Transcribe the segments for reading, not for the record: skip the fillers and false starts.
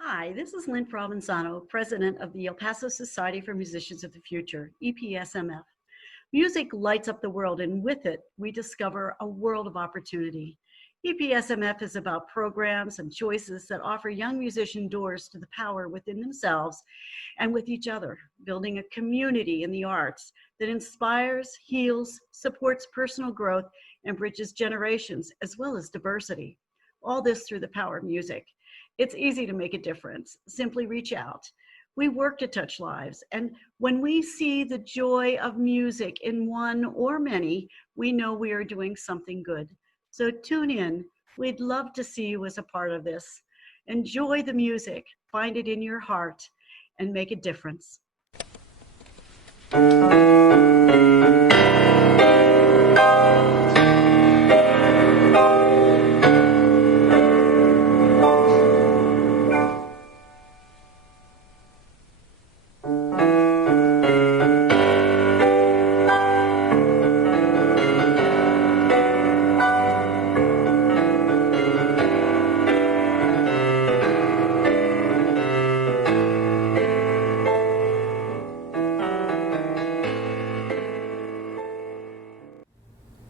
Hi, this is Lynn Provenzano, president of the El Paso Society for Musicians of the Future, EPSMF. Music lights up the world, and with it, we discover a world of opportunity. EPSMF is about programs and choices that offer young musicians doors to the power within themselves and with each other, building a community in the arts that inspires, heals, supports personal growth, and bridges generations, as well as diversity. All this through the power of music. It's easy to make a difference. Simply reach out. We work to touch lives, and when we see the joy of music in one or many, we know we are doing something good. So tune in. We'd love to see you as a part of this. Enjoy the music, find it in your heart, and make a difference.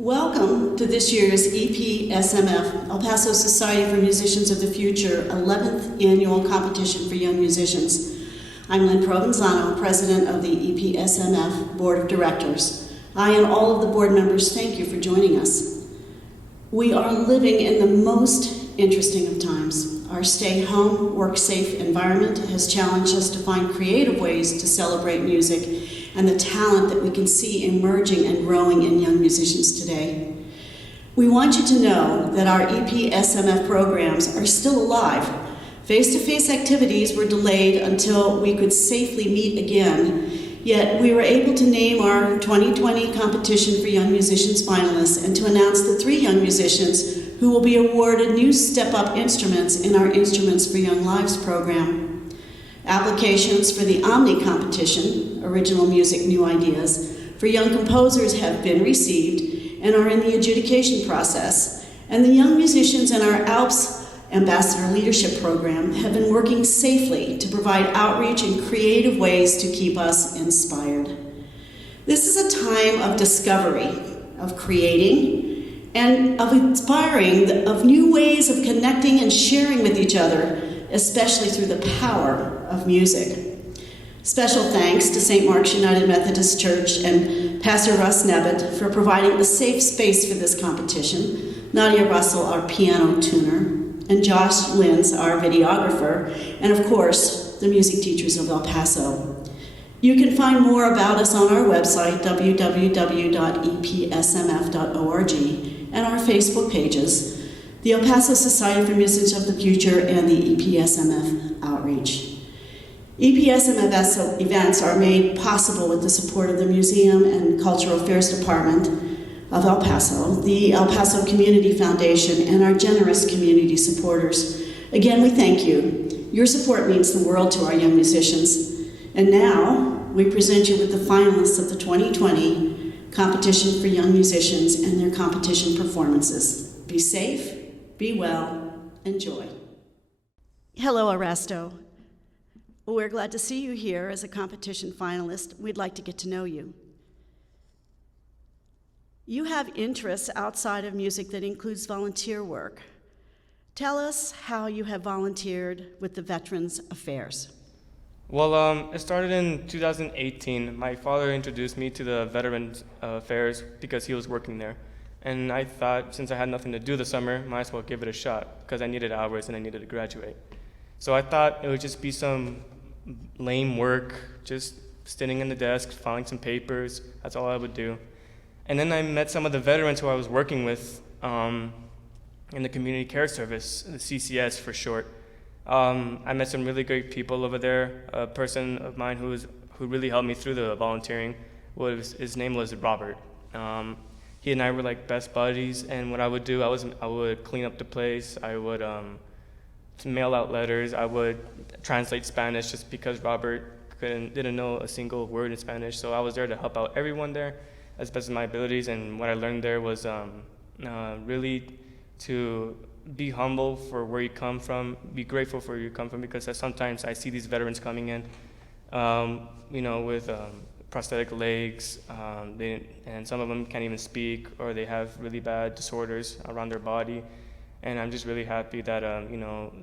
Welcome to this year's EPSMF, El Paso Society for Musicians of the Future, 11th Annual Competition for Young Musicians. I'm Lynn Provenzano, President of the EPSMF Board of Directors. I and all of the board members thank you for joining us. We are living in the most interesting of times. Our stay-home, work-safe environment has challenged us to find creative ways to celebrate music and the talent that we can see emerging and growing in young musicians today. We want you to know that our EPSMF programs are still alive. Face-to-face activities were delayed until we could safely meet again, yet we were able to name our 2020 Competition for Young Musicians finalists and to announce the 3 young musicians who will be awarded new step-up instruments in our Instruments for Young Lives program. Applications for the Omni competition, Original Music New Ideas, for young composers have been received and are in the adjudication process. And the young musicians in our ALPS Ambassador Leadership Program have been working safely to provide outreach in creative ways to keep us inspired. This is a time of discovery, of creating, and of inspiring, of new ways of connecting and sharing with each other, especially through the power of music. Special thanks to St. Mark's United Methodist Church and Pastor Russ Nebbit for providing a safe space for this competition, Nadia Russell, our piano tuner, and Josh Lins, our videographer, and of course, the music teachers of El Paso. You can find more about us on our website, www.epsmf.org, and our Facebook pages, the El Paso Society for Musicians of the Future and the EPSMF Outreach. EPSMF events are made possible with the support of the Museum and Cultural Affairs Department of El Paso, the El Paso Community Foundation, and our generous community supporters. Again, we thank you. Your support means the world to our young musicians. And now, we present you with the finalists of the 2020 Competition for Young Musicians and their competition performances. Be safe, be well, enjoy. Hello, Arasto. We're glad to see you here as a competition finalist. We'd like to get to know you. You have interests outside of music that includes volunteer work. Tell us how you have volunteered with the Veterans Affairs. Well, it started in 2018. My father introduced me to the Veterans Affairs because he was working there. And I thought, since I had nothing to do this summer, might as well give it a shot because I needed hours and I needed to graduate. So I thought it would just be some lame work, just sitting in the desk, filing some papers. That's all I would do. And then I met some of the veterans who I was working with in the community care service, the CCS for short. I met some really great people over there. A person of mine who really helped me through the volunteering his name was Robert. He and I were like best buddies, and what I would do, I would clean up the place. I would mail out letters. I would translate Spanish just because Robert didn't know a single word in Spanish. So I was there to help out everyone there as best as my abilities. And what I learned there was really to be humble for where you come from, be grateful for where you come from, because sometimes I see these veterans coming in, with prosthetic legs, and some of them can't even speak, or they have really bad disorders around their body. And I'm just really happy that,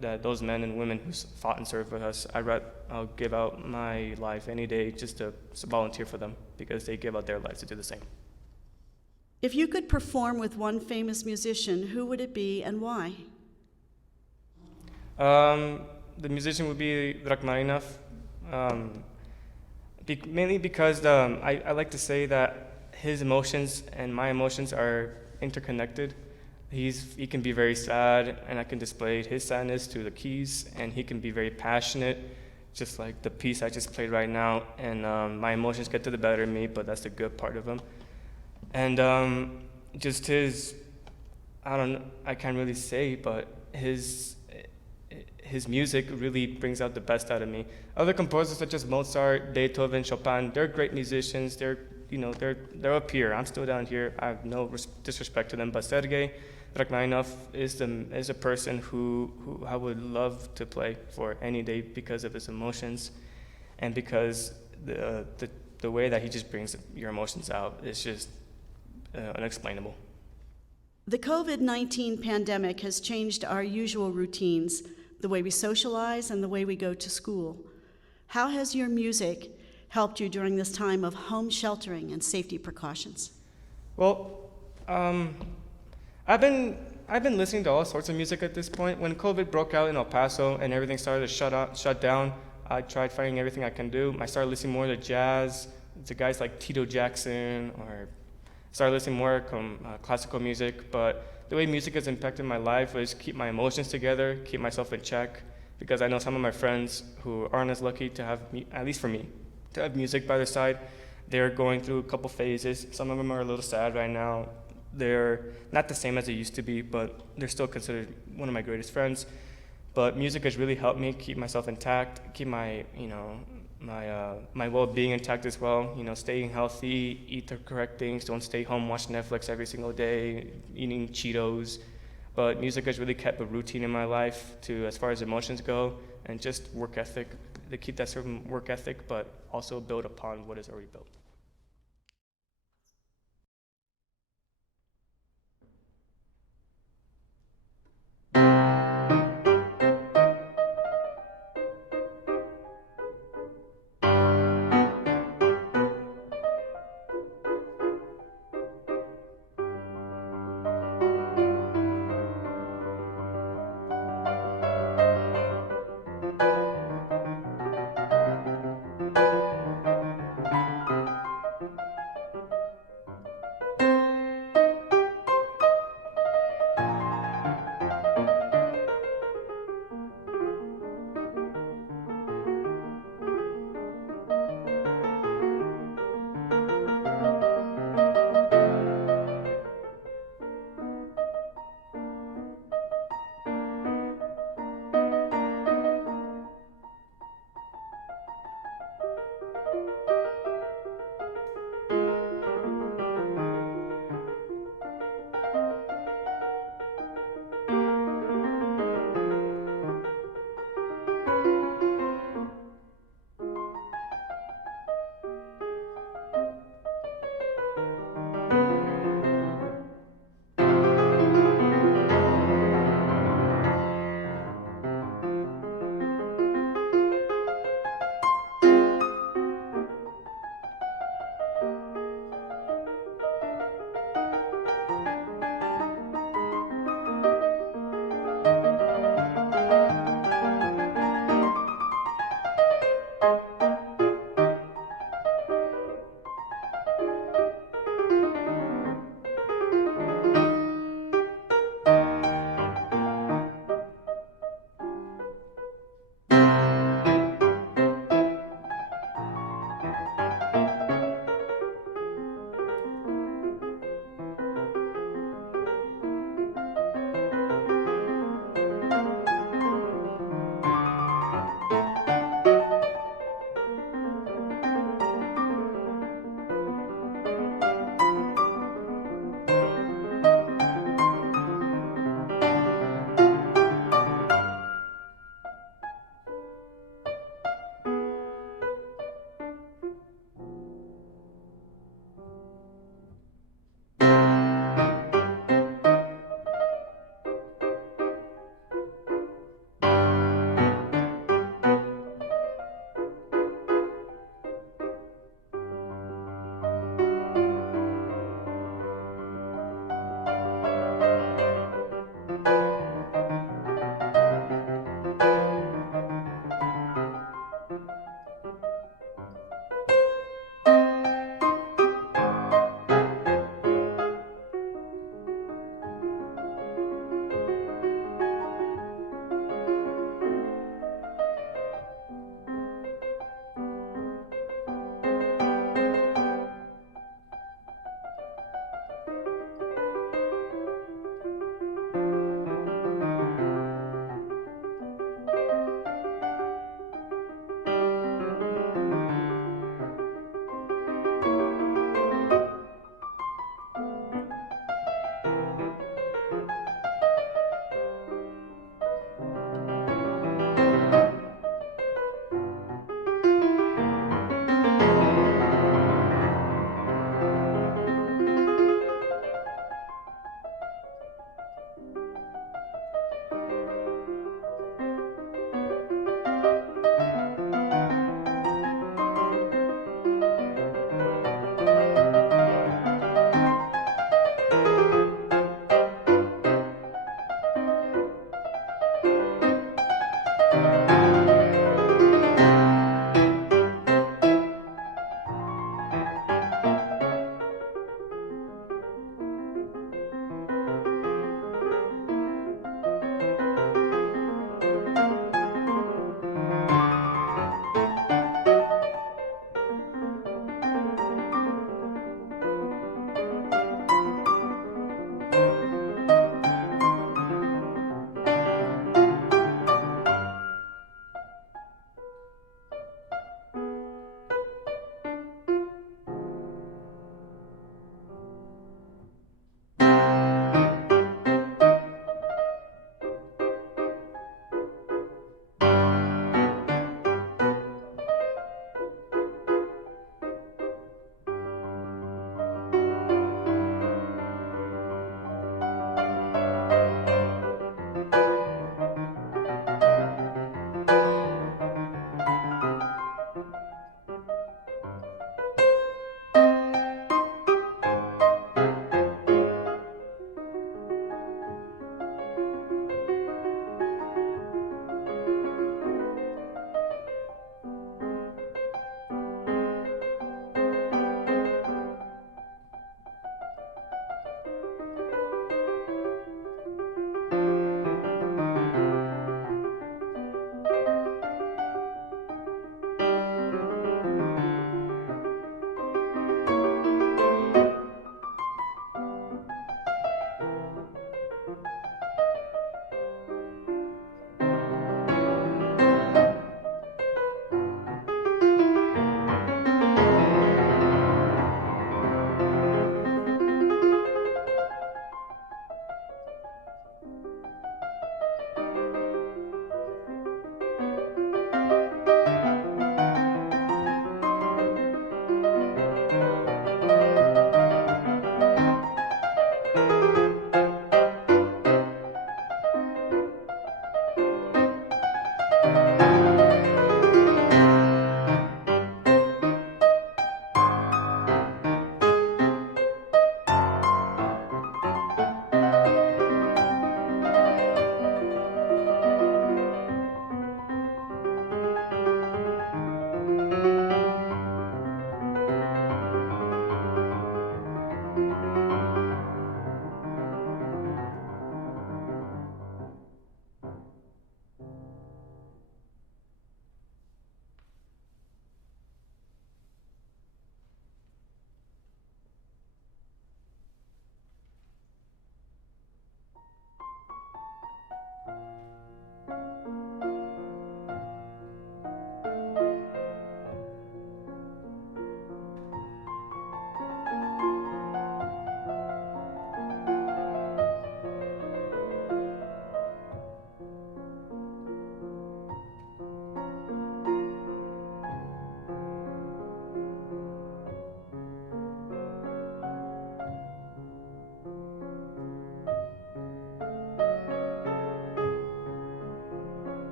that those men and women who fought and served with us, I'll give out my life any day just to volunteer for them, because they give out their lives to do the same. If you could perform with one famous musician, who would it be and why? The musician would be Rachmaninoff, mainly because I like to say that his emotions and my emotions are interconnected. He can be very sad, and I can display his sadness to the keys, and he can be very passionate, just like the piece I just played right now, and my emotions get to the better of me, but that's the good part of him. And just his, I can't really say, but his music really brings out the best out of me. Other composers such as Mozart, Beethoven, Chopin, they're great musicians. They're up here. I'm still down here. I have no disrespect to them, but Sergei Rachmaninoff is a person who I would love to play for any day because of his emotions, and because the way that he just brings your emotions out is just unexplainable. The COVID-19 pandemic has changed our usual routines, the way we socialize and the way we go to school. How has your music helped you during this time of home sheltering and safety precautions? Well, I've been listening to all sorts of music at this point. When COVID broke out in El Paso and everything started to shut down, I tried finding everything I can do. I started listening more to jazz, to guys like Tito Jackson, or started listening more to classical music. But the way music has impacted my life was keep my emotions together, keep myself in check, because I know some of my friends who aren't as lucky to have, at least for me, to have music by their side. They're going through a couple phases. Some of them are a little sad right now. They're not the same as they used to be, but they're still considered one of my greatest friends. But music has really helped me keep myself intact, keep my well-being intact as well. Staying healthy, eat the correct things, don't stay home, watch Netflix every single day, eating Cheetos. But music has really kept a routine in my life as far as emotions go, and just work ethic, to keep that certain work ethic, but also build upon what is already built.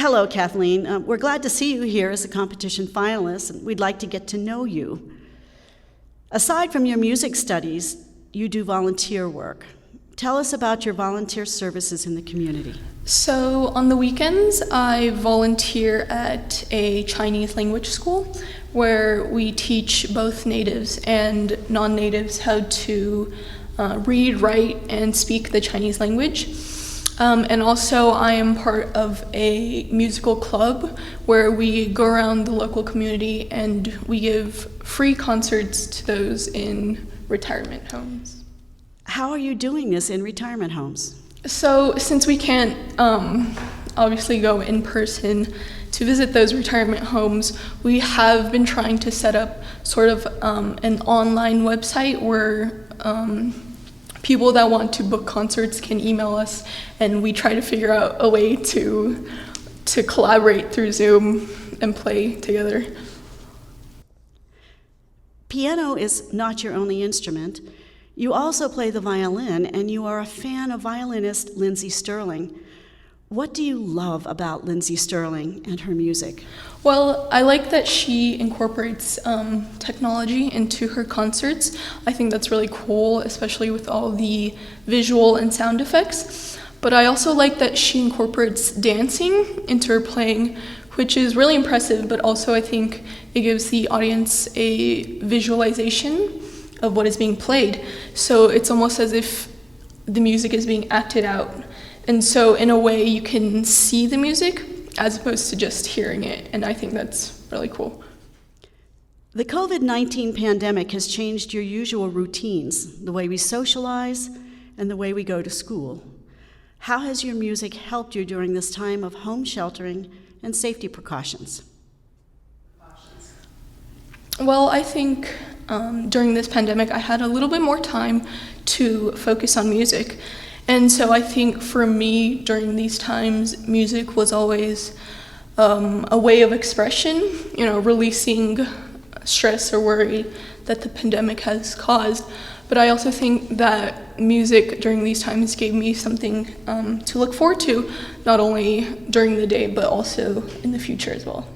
Hello, Kathleen. We're glad to see you here as a competition finalist, and we'd like to get to know you. Aside from your music studies, you do volunteer work. Tell us about your volunteer services in the community. So on the weekends, I volunteer at a Chinese language school where we teach both natives and non-natives how to read, write, and speak the Chinese language. And also I am part of a musical club where we go around the local community and we give free concerts to those in retirement homes. How are you doing this in retirement homes? So since we can't obviously go in person to visit those retirement homes, we have been trying to set up sort of an online website where people that want to book concerts can email us, and we try to figure out a way to collaborate through Zoom and play together. Piano is not your only instrument. You also play the violin, and you are a fan of violinist Lindsey Stirling. What do you love about Lindsey Stirling and her music? Well, I like that she incorporates technology into her concerts. I think that's really cool, especially with all the visual and sound effects. But I also like that she incorporates dancing into her playing, which is really impressive, but also I think it gives the audience a visualization of what is being played. So it's almost as if the music is being acted out. And so in a way you can see the music as opposed to just hearing it, and I think that's really cool. The COVID-19 pandemic has changed your usual routines, the way we socialize and the way we go to school. How has your music helped you during this time of home sheltering and safety precautions? Well, I think during this pandemic I had a little bit more time to focus on music. And so I think for me during these times, music was always a way of expression, releasing stress or worry that the pandemic has caused. But I also think that music during these times gave me something to look forward to, not only during the day, but also in the future as well.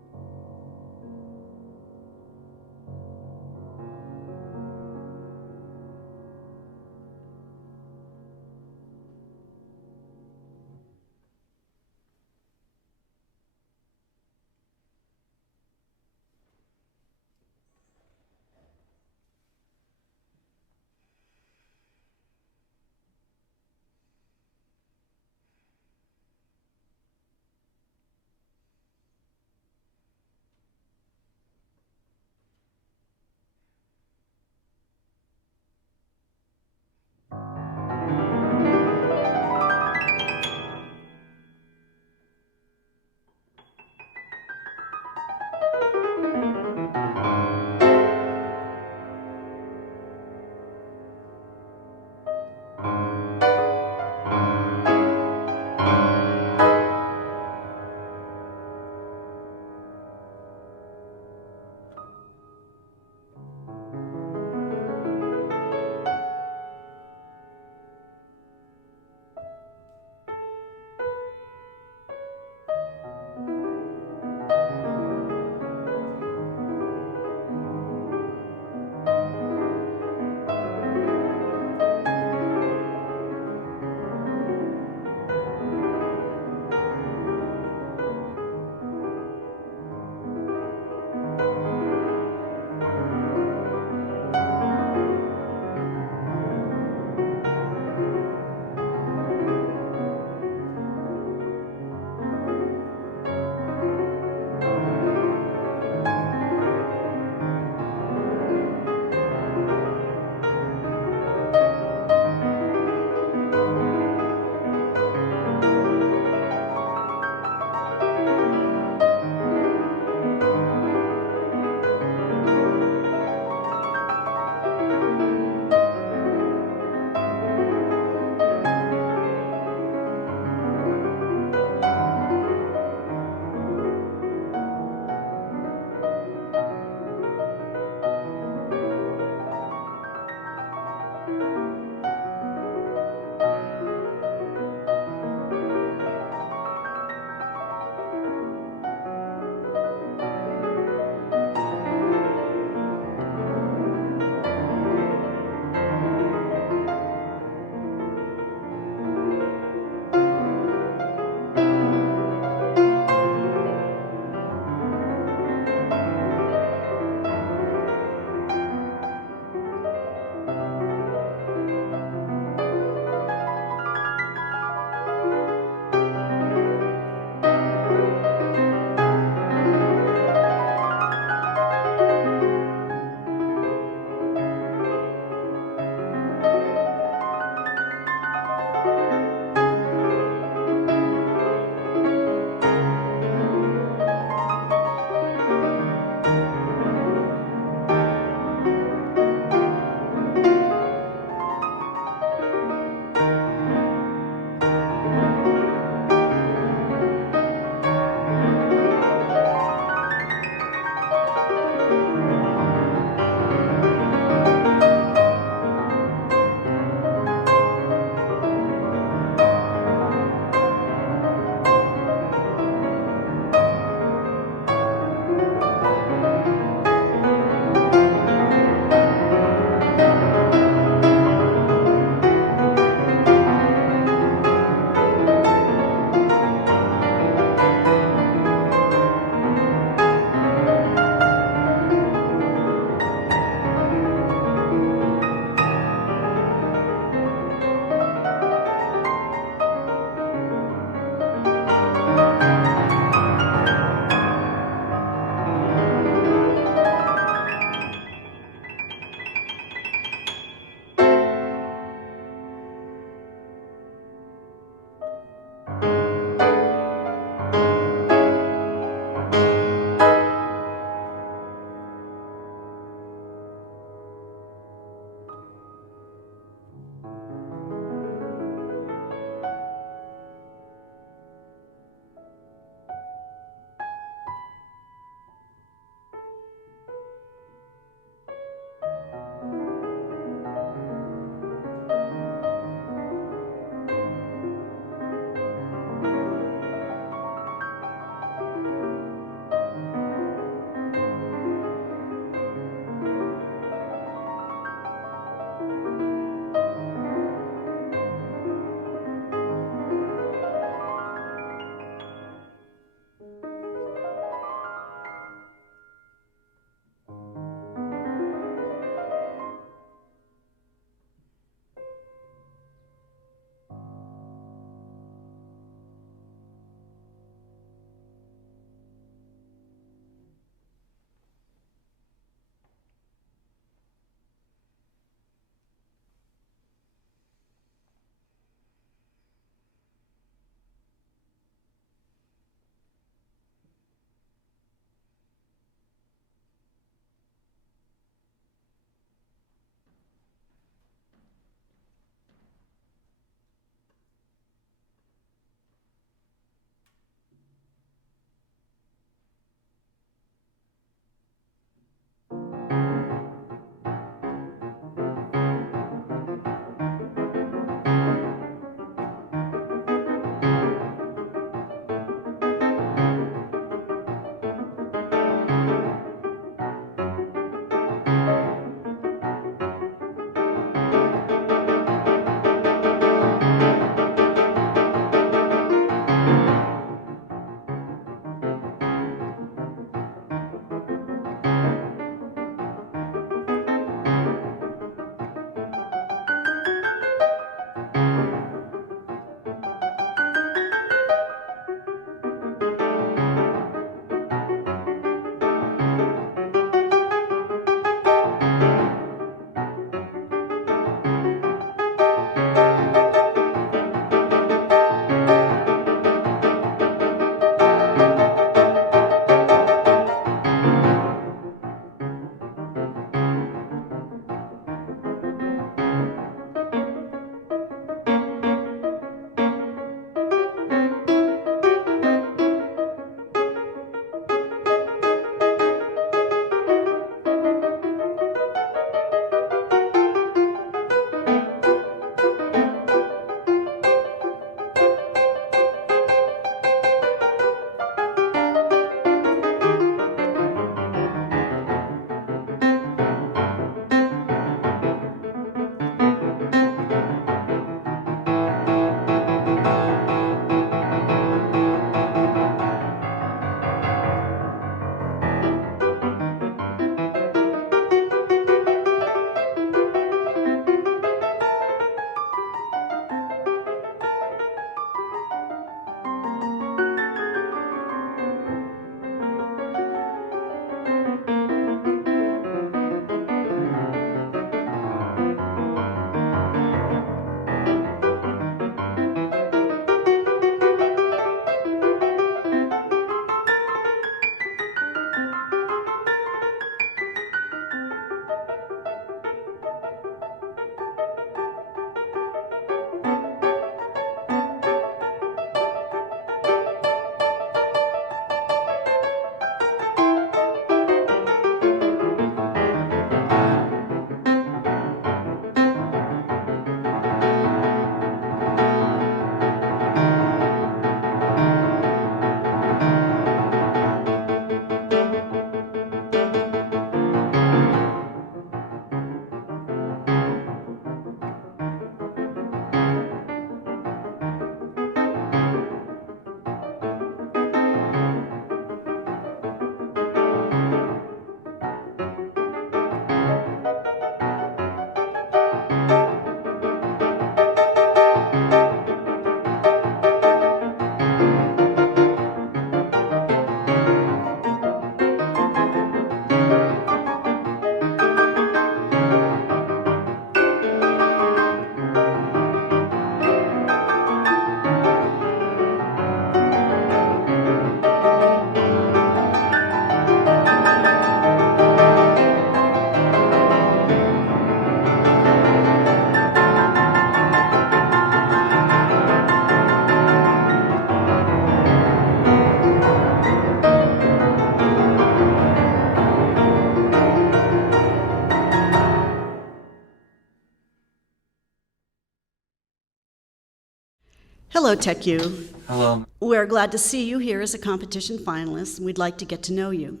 Hello, TechU. Hello. We're glad to see you here as a competition finalist, and we'd like to get to know you.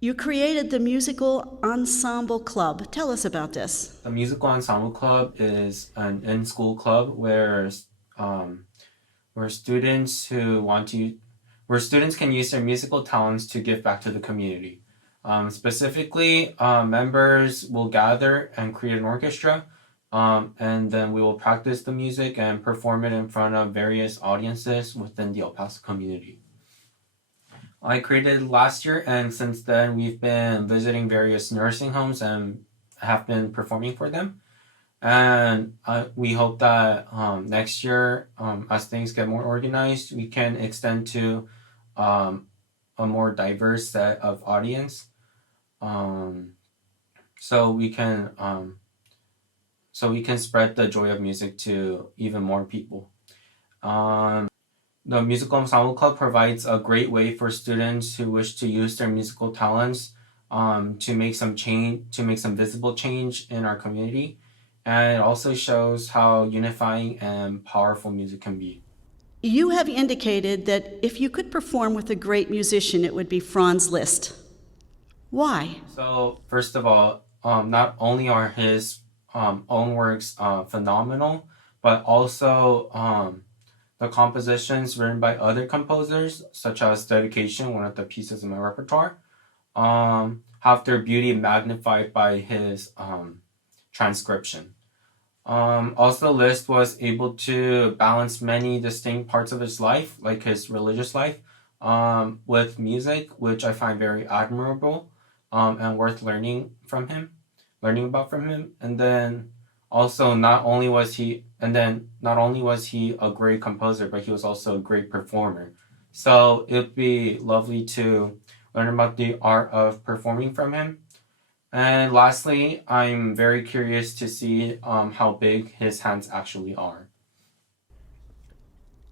You created the Musical Ensemble Club. Tell us about this. The Musical Ensemble Club is an in-school club where students can use their musical talents to give back to the community. Specifically, members will gather and create an orchestra, and then we will practice the music and perform it in front of various audiences within the El Paso community. I created last year, and since then we've been visiting various nursing homes and have been performing for them. And we hope that next year, as things get more organized, we can extend to a more diverse set of audience, so we can spread the joy of music to even more people. The Musical Ensemble Club provides a great way for students who wish to use their musical talents to make some visible change in our community. And it also shows how unifying and powerful music can be. You have indicated that if you could perform with a great musician, it would be Franz Liszt. Why? So, first of all, not only are his own works phenomenal, but also the compositions written by other composers, such as Dedication, one of the pieces in my repertoire, have their beauty magnified by his transcription. Also, Liszt was able to balance many distinct parts of his life, like his religious life, with music, which I find very admirable and worth learning about from him. And then also, not only was he a great composer, but he was also a great performer. So it'd be lovely to learn about the art of performing from him. And lastly, I'm very curious to see how big his hands actually are.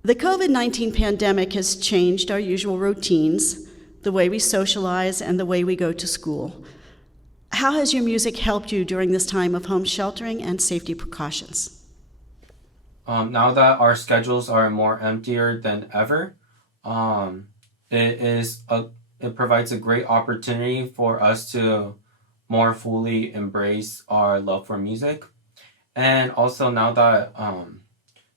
The COVID-19 pandemic has changed our usual routines, the way we socialize, and the way we go to school. How has your music helped you during this time of home sheltering and safety precautions? Now that our schedules are more emptier than ever, it provides a great opportunity for us to more fully embrace our love for music. And also, now that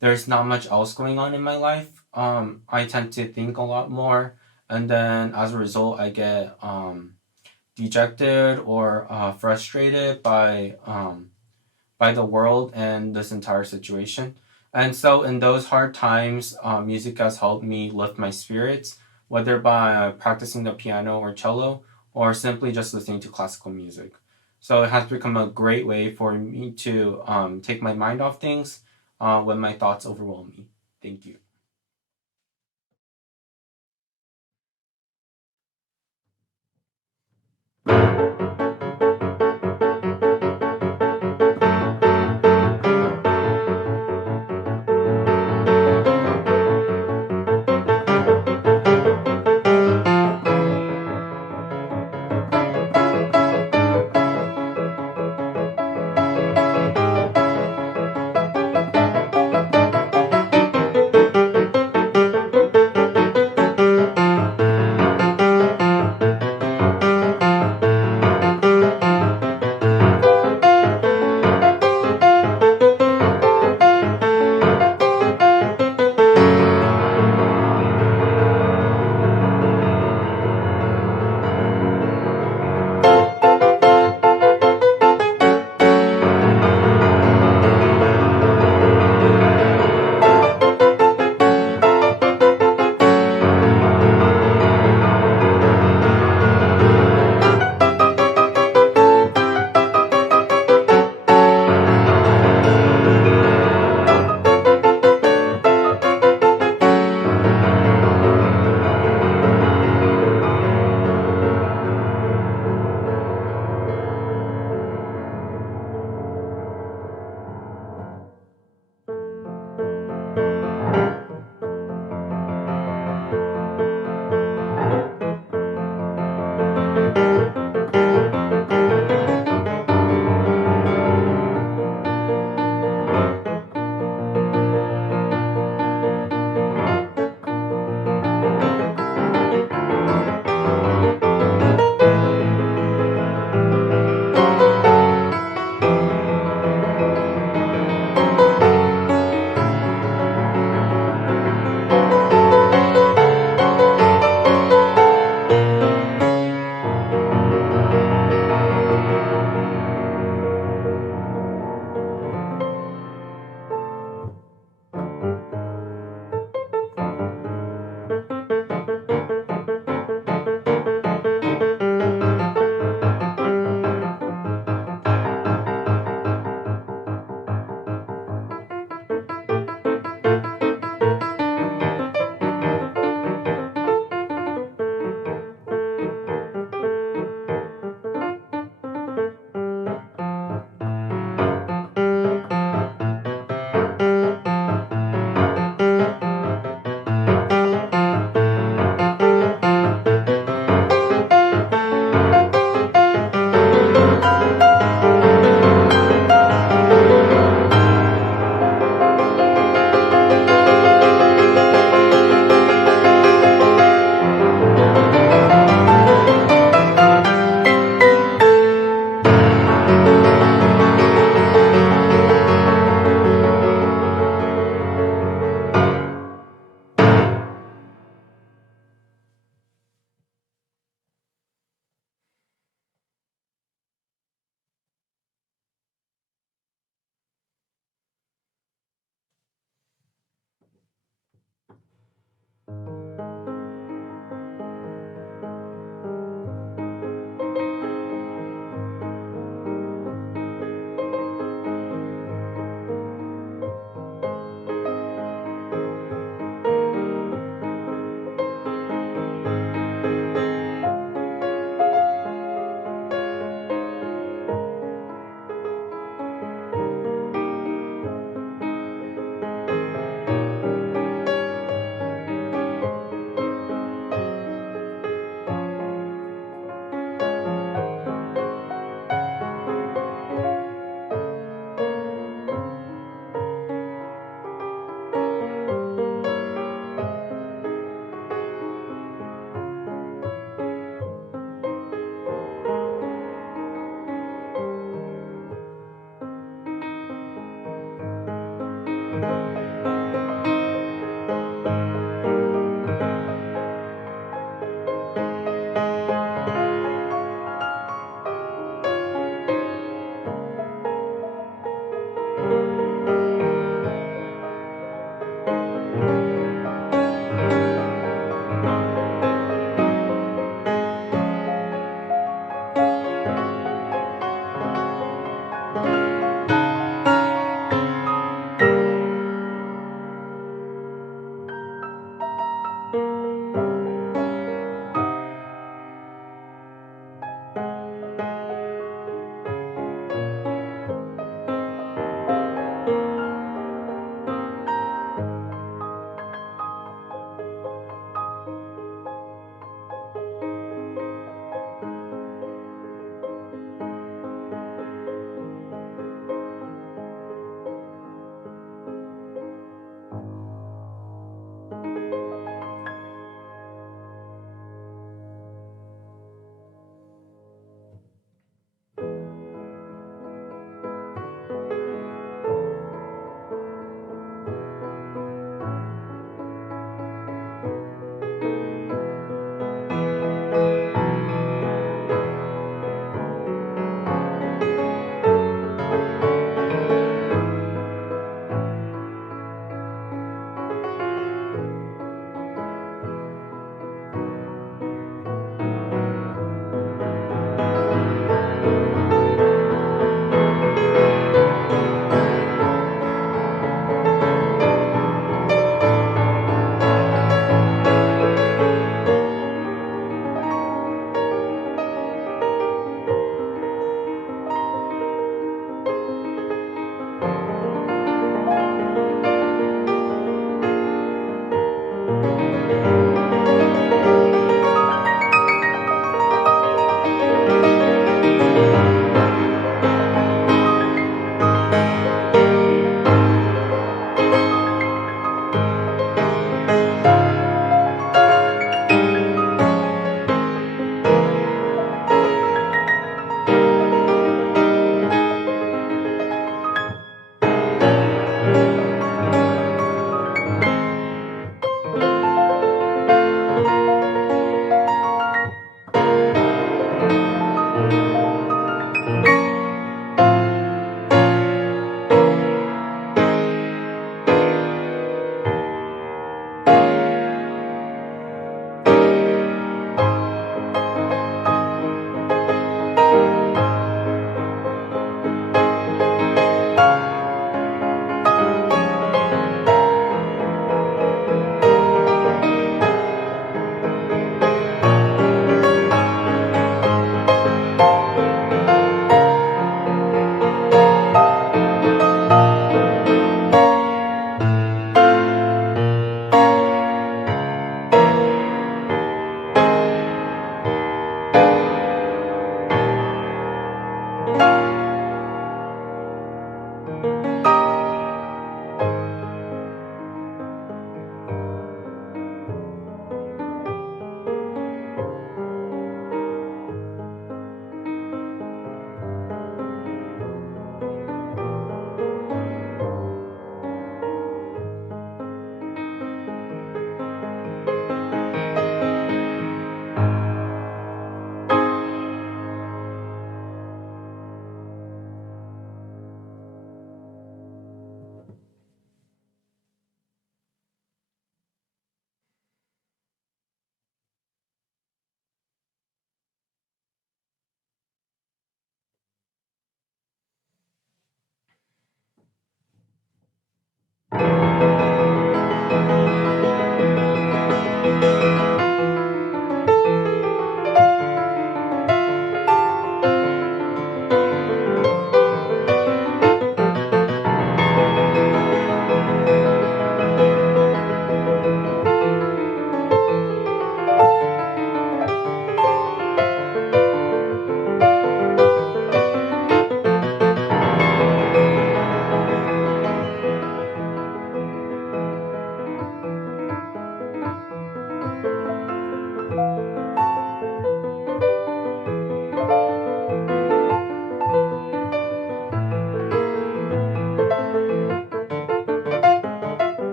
there's not much else going on in my life, I tend to think a lot more, and then as a result I get dejected or frustrated by the world and this entire situation. And so in those hard times, music has helped me lift my spirits, whether by practicing the piano or cello, or simply just listening to classical music. So it has become a great way for me to take my mind off things when my thoughts overwhelm me. Thank you.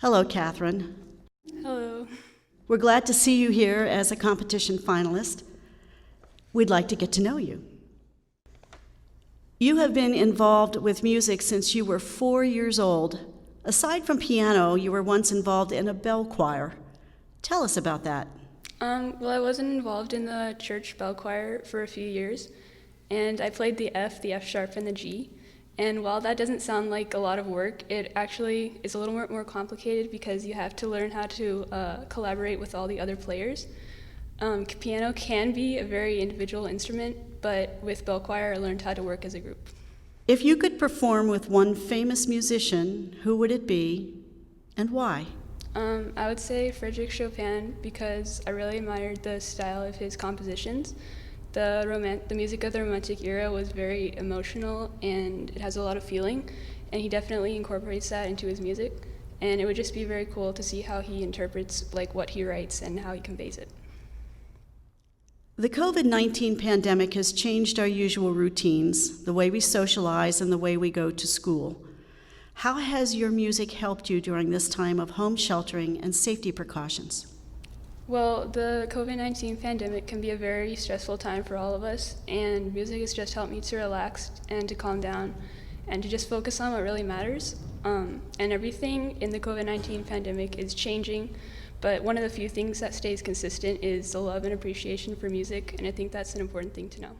Hello, Catherine. Hello. We're glad to see you here as a competition finalist. We'd like to get to know you. You have been involved with music since you were 4 years old. Aside from piano, you were once involved in a bell choir. Tell us about that. Well, I wasn't involved in the church bell choir for a few years, and I played the F sharp, and the G. And while that doesn't sound like a lot of work, it actually is a little more complicated because you have to learn how to collaborate with all the other players. Piano can be a very individual instrument, but with bell choir, I learned how to work as a group. If you could perform with one famous musician, who would it be and why? I would say Frédéric Chopin because I really admired the style of his compositions. The music of the Romantic era was very emotional and it has a lot of feeling, and he definitely incorporates that into his music. And it would just be very cool to see how he interprets like what he writes and how he conveys it. The COVID-19 pandemic has changed our usual routines, the way we socialize and the way we go to school. How has your music helped you during this time of home sheltering and safety precautions? Well, the COVID-19 pandemic can be a very stressful time for all of us, and music has just helped me to relax and to calm down and to just focus on what really matters. And everything in the COVID-19 pandemic is changing, but one of the few things that stays consistent is the love and appreciation for music, and I think that's an important thing to know.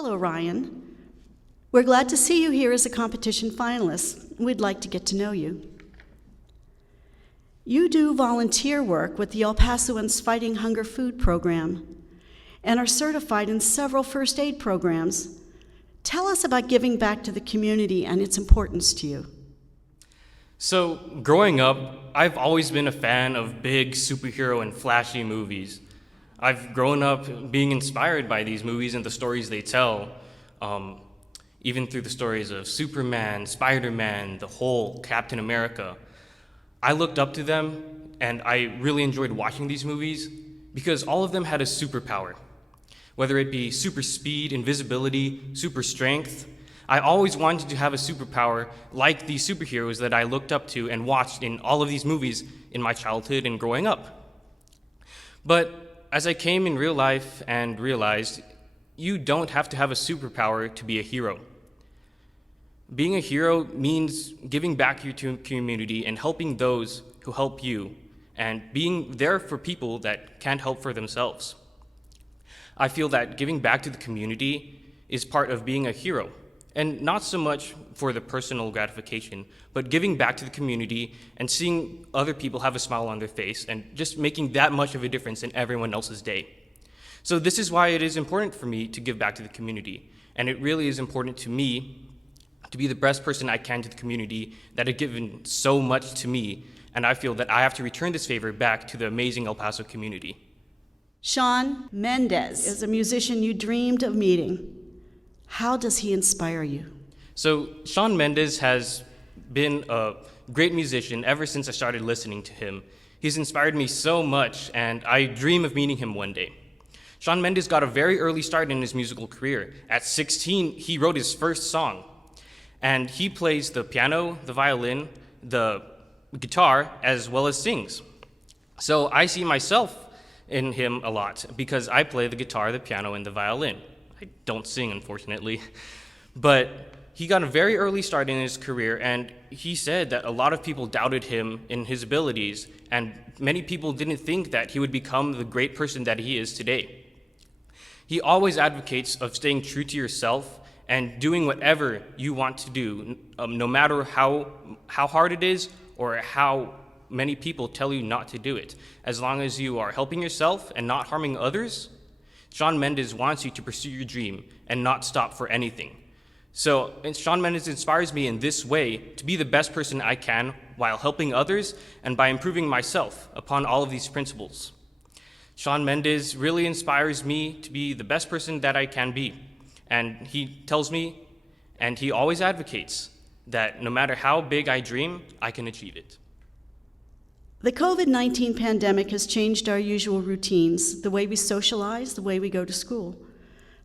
Hello, Ryan. We're glad to see you here as a competition finalist. We'd like to get to know you. You do volunteer work with the El Pasoans Fighting Hunger Food Program and are certified in several first aid programs. Tell us about giving back to the community and its importance to you. So, growing up, I've always been a fan of big superhero and flashy movies. I've grown up being inspired by these movies and the stories they tell, even through the stories of Superman, Spider-Man, the Hulk, Captain America. I looked up to them, and I really enjoyed watching these movies because all of them had a superpower. Whether it be super speed, invisibility, super strength, I always wanted to have a superpower like these superheroes that I looked up to and watched in all of these movies in my childhood and growing up. But as I came in real life and realized, you don't have to have a superpower to be a hero. Being a hero means giving back to your community and helping those who help you, and being there for people that can't help for themselves. I feel that giving back to the community is part of being a hero, and not so much for the personal gratification, but giving back to the community and seeing other people have a smile on their face and just making that much of a difference in everyone else's day. So this is why it is important for me to give back to the community, and it really is important to me to be the best person I can to the community that has given so much to me, and I feel that I have to return this favor back to the amazing El Paso community. Shawn Mendes is a musician you dreamed of meeting. How does he inspire you? So Shawn Mendes has been a great musician ever since I started listening to him. He's inspired me so much, and I dream of meeting him one day. Shawn Mendes got a very early start in his musical career. At 16, he wrote his first song, and he plays the piano, the violin, the guitar, as well as sings. So I see myself in him a lot because I play the guitar, the piano, and the violin. I don't sing, unfortunately. But he got a very early start in his career, and he said that a lot of people doubted him in his abilities, and many people didn't think that he would become the great person that he is today. He always advocates of staying true to yourself and doing whatever you want to do, no matter how hard it is or how many people tell you not to do it. As long as you are helping yourself and not harming others, Shawn Mendes wants you to pursue your dream and not stop for anything. So Shawn Mendes inspires me in this way to be the best person I can while helping others and by improving myself upon all of these principles. Shawn Mendes really inspires me to be the best person that I can be. And he tells me, and he always advocates, that no matter how big I dream, I can achieve it. The COVID-19 pandemic has changed our usual routines, the way we socialize, the way we go to school.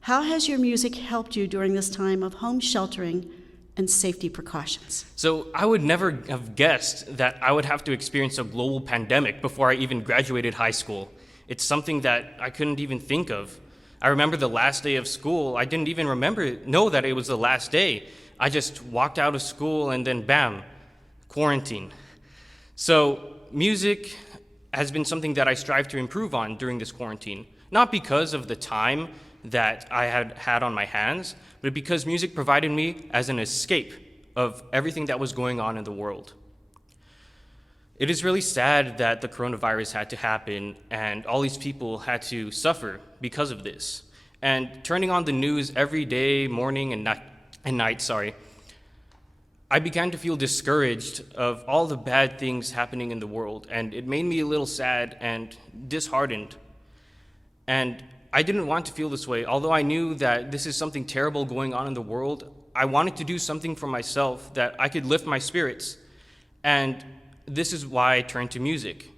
How has your music helped you during this time of home sheltering and safety precautions? So I would never have guessed that I would have to experience a global pandemic before I even graduated high school. It's something that I couldn't even think of. I remember the last day of school. I didn't even know that it was the last day. I just walked out of school and then bam, quarantine. So music has been something that I strive to improve on during this quarantine, not because of the time that I had on my hands, but because music provided me as an escape of everything that was going on in the world. It is really sad that the coronavirus had to happen and all these people had to suffer because of this. And turning on the news every day, morning and night, I began to feel discouraged of all the bad things happening in the world, and it made me a little sad and disheartened. And I didn't want to feel this way. Although I knew that this is something terrible going on in the world, I wanted to do something for myself that I could lift my spirits. And this is why I turned to music.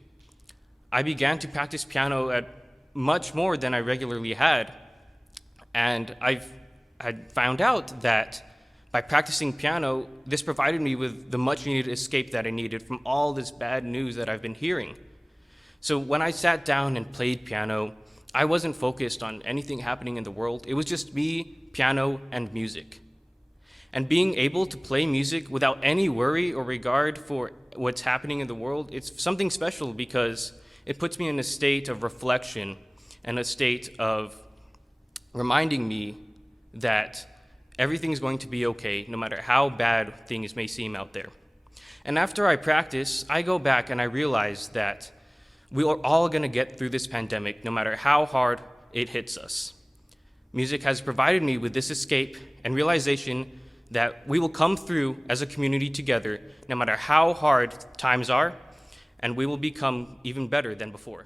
I began to practice piano at much more than I regularly had. And I found out that by practicing piano, this provided me with the much needed escape that I needed from all this bad news that I've been hearing. So when I sat down and played piano, I wasn't focused on anything happening in the world. It was just me, piano, and music. And being able to play music without any worry or regard for what's happening in the world, it's something special because it puts me in a state of reflection and a state of reminding me that everything is going to be okay no matter how bad things may seem out there. And after I practice, I go back and I realize that we are all going to get through this pandemic no matter how hard it hits us. Music has provided me with this escape and realization that we will come through as a community together no matter how hard times are, and we will become even better than before.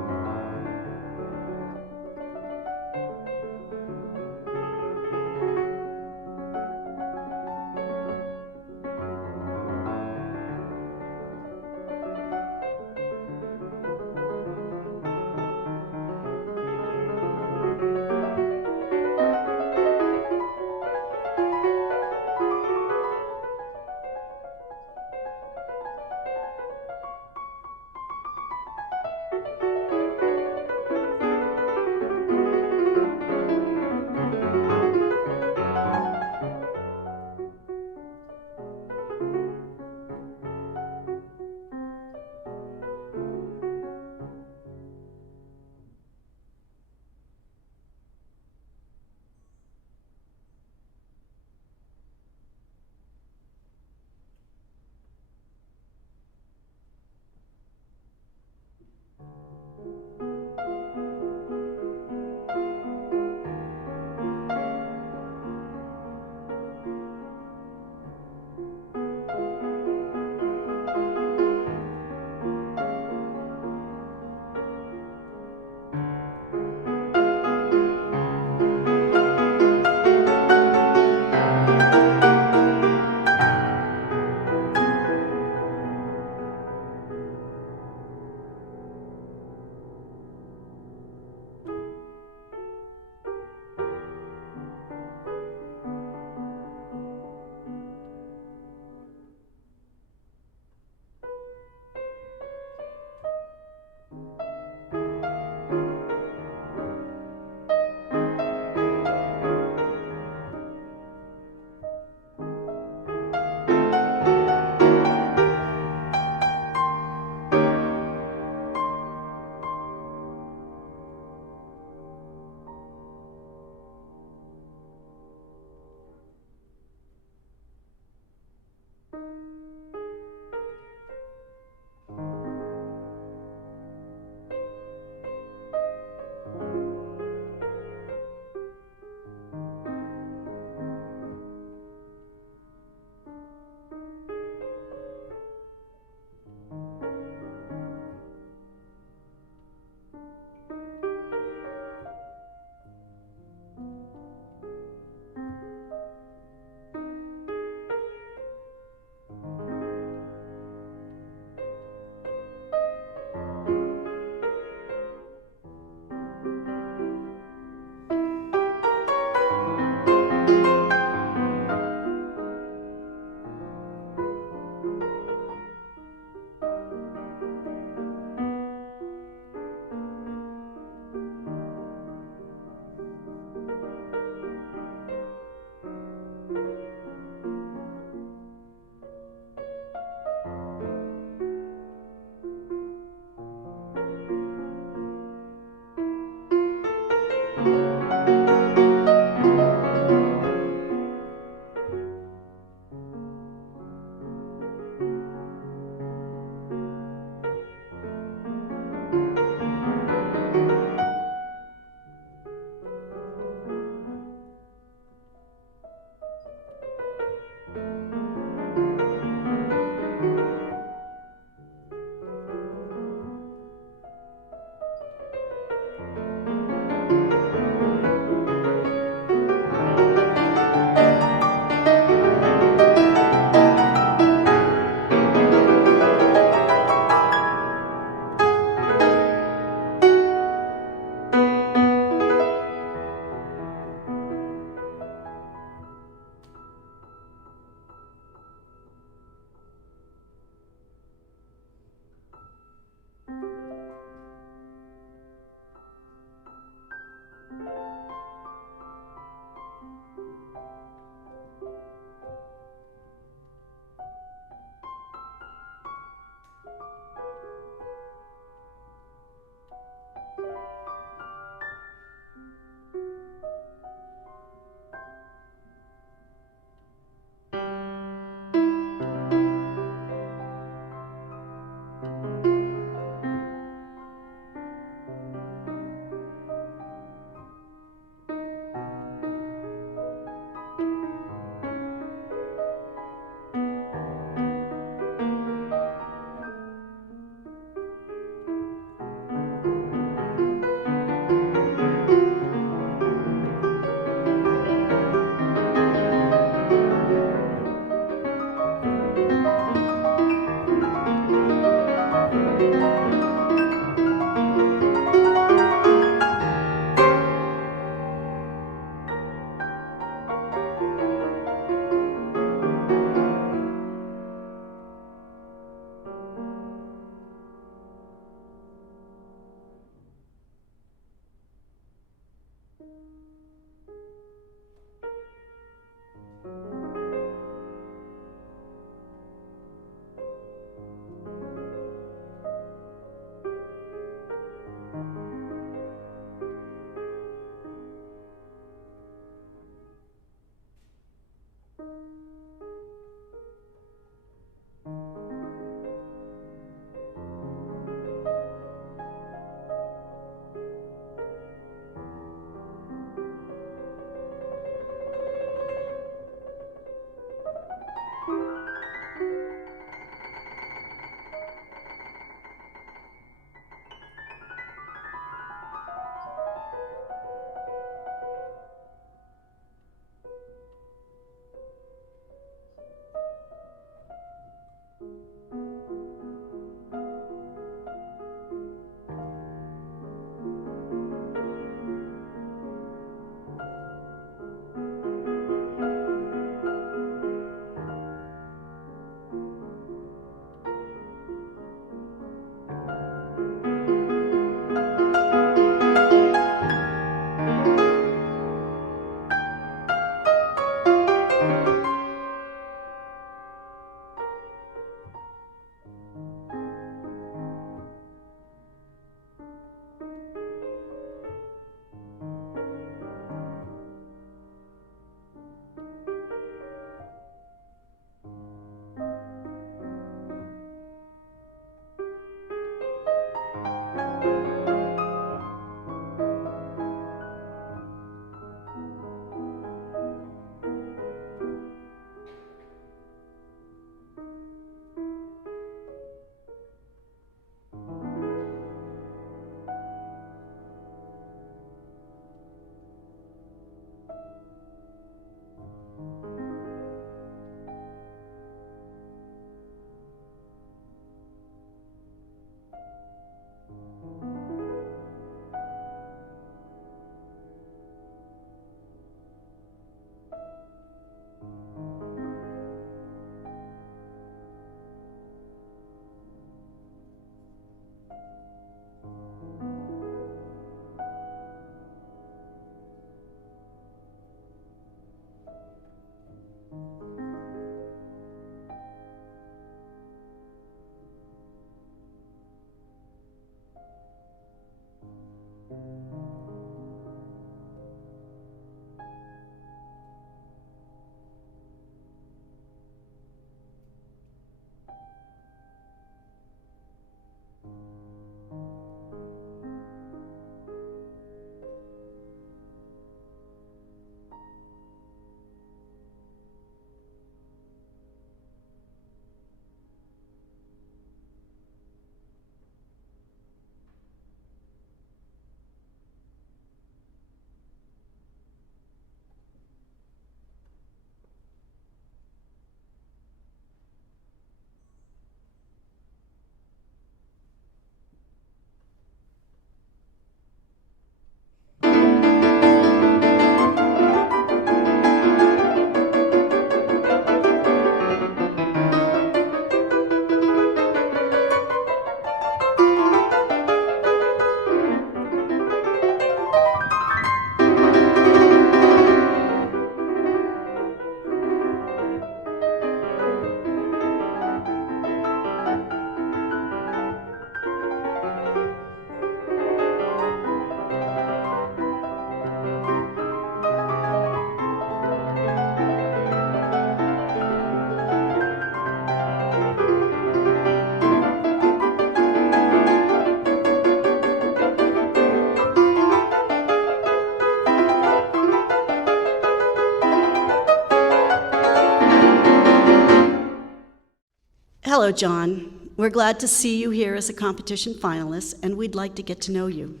Hello, John. We're glad to see you here as a competition finalist, and we'd like to get to know you.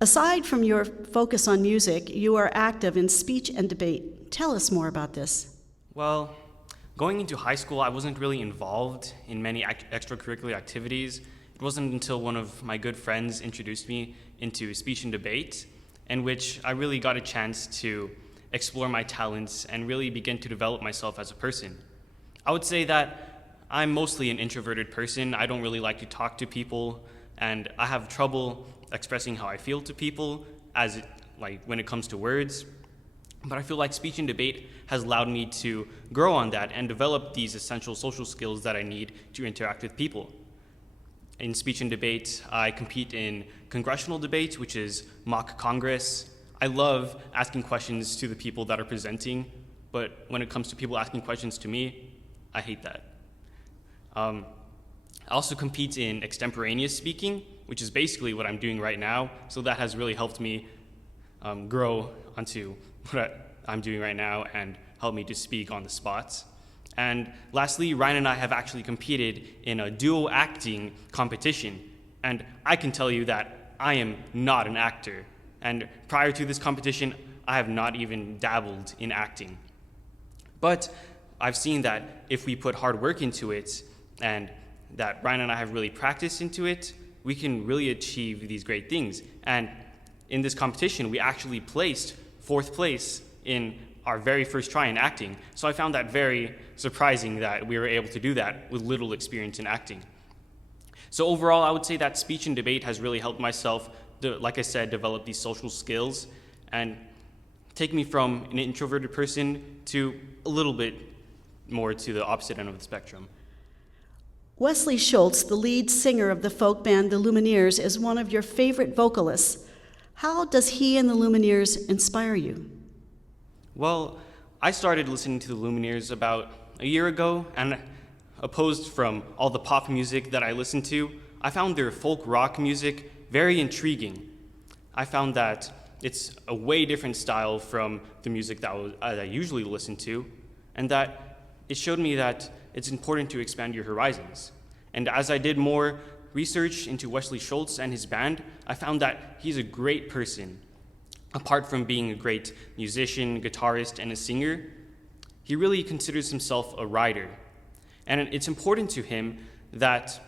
Aside from your focus on music, you are active in speech and debate. Tell us more about this. Well, going into high school, I wasn't really involved in many extracurricular activities. It wasn't until one of my good friends introduced me into speech and debate, in which I really got a chance to explore my talents and really begin to develop myself as a person. I would say that I'm mostly an introverted person. I don't really like to talk to people, and I have trouble expressing how I feel to people when it comes to words. But I feel like speech and debate has allowed me to grow on that and develop these essential social skills that I need to interact with people. In speech and debate, I compete in congressional debate, which is mock Congress. I love asking questions to the people that are presenting, but when it comes to people asking questions to me, I hate that. I also compete in extemporaneous speaking, which is basically what I'm doing right now, so that has really helped me grow onto what I'm doing right now and help me to speak on the spot. And lastly, Ryan and I have actually competed in a duo acting competition, and I can tell you that I am not an actor. And prior to this competition, I have not even dabbled in acting. But I've seen that if we put hard work into it, and that Ryan and I have really practiced into it, we can really achieve these great things. And in this competition, we actually placed 4th place in our very first try in acting. So I found that very surprising that we were able to do that with little experience in acting. So overall, I would say that speech and debate has really helped myself, like I said, develop these social skills and take me from an introverted person to a little bit more to the opposite end of the spectrum. Wesley Schultz, the lead singer of the folk band The Lumineers, is one of your favorite vocalists. How does he and the Lumineers inspire you? Well, I started listening to the Lumineers about a year ago, and opposed from all the pop music that I listened to, I found their folk rock music very intriguing. I found that it's a way different style from the music that I usually listen to, and that it showed me that it's important to expand your horizons. And as I did more research into Wesley Schultz and his band, I found that he's a great person. Apart from being a great musician, guitarist, and a singer, he really considers himself a writer. And it's important to him that